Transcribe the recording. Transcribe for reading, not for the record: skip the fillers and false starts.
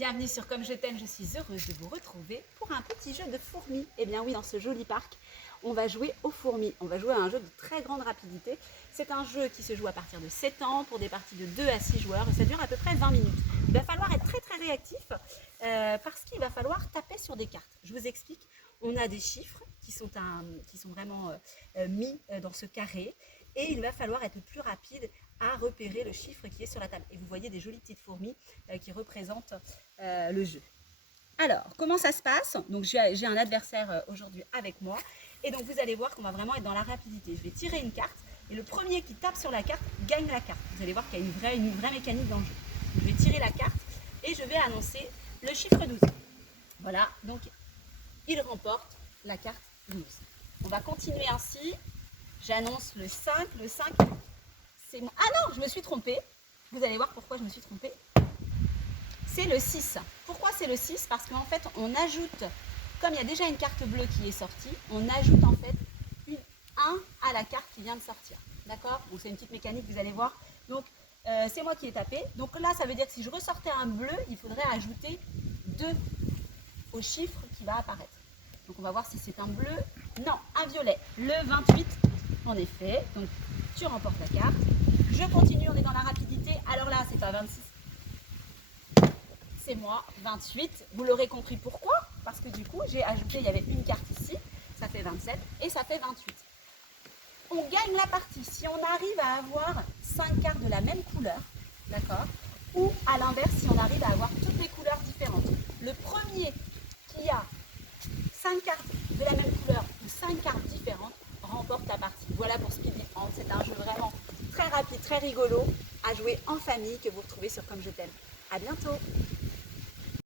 Bienvenue sur Comme je t'aime, je suis heureuse de vous retrouver pour un petit jeu de fourmis. Eh bien oui, dans ce joli parc, on va jouer aux fourmis. On va jouer à un jeu de très grande rapidité. C'est un jeu qui se joue à partir de 7 ans pour des parties de 2 à 6 joueurs et ça dure à peu près 20 minutes. Il va falloir être très réactif parce qu'il va falloir taper sur des cartes. Je vous explique, on a des chiffres qui sont vraiment mis dans ce carré et il va falloir être plus rapide à repérer le chiffre qui est sur la table. Et vous voyez des jolies petites fourmis qui représentent le jeu. Alors, comment ça se passe? Donc, j'ai un adversaire aujourd'hui avec moi. Et donc, vous allez voir qu'on va vraiment être dans la rapidité. Je vais tirer une carte et le premier qui tape sur la carte gagne la carte. Vous allez voir qu'il y a une vraie mécanique dans le jeu. Je vais tirer la carte et je vais annoncer le chiffre 12. Voilà, donc il remporte la carte 12. On va continuer ainsi. J'annonce le 5. Le 5, c'est moi. Ah non, je me suis trompée. Vous allez voir pourquoi je me suis trompée. C'est le 6. Pourquoi c'est le 6? Parce qu'en fait, on ajoute, comme il y a déjà une carte bleue qui est sortie, on ajoute en fait une 1 à la carte qui vient de sortir. D'accord? Donc c'est une petite mécanique, vous allez voir. Donc c'est moi qui ai tapé. Donc là, ça veut dire que si je ressortais un bleu, il faudrait ajouter 2 au chiffre qui va apparaître. Donc on va voir si c'est un bleu. Non, un violet. Le 28, en effet. Donc tu remportes la carte. Je continue, on est dans la rapidité. Alors là, c'est pas 26. C'est moi, 28. Vous l'aurez compris pourquoi? Parce que du coup, j'ai ajouté, il y avait une carte ici, ça fait 27 et ça fait 28. On gagne la partie si on arrive à avoir 5 cartes de la même couleur, d'accord? Ou à l'inverse, si on arrive à avoir toutes les couleurs différentes. Le premier qui a 5 cartes de la même couleur ou 5 cartes différentes remporte la partie. Voilà pour Speedy Hand. C'est un jeu vraiment très rapide, très rigolo à jouer en famille que vous retrouvez sur Comme je t'aime. À bientôt!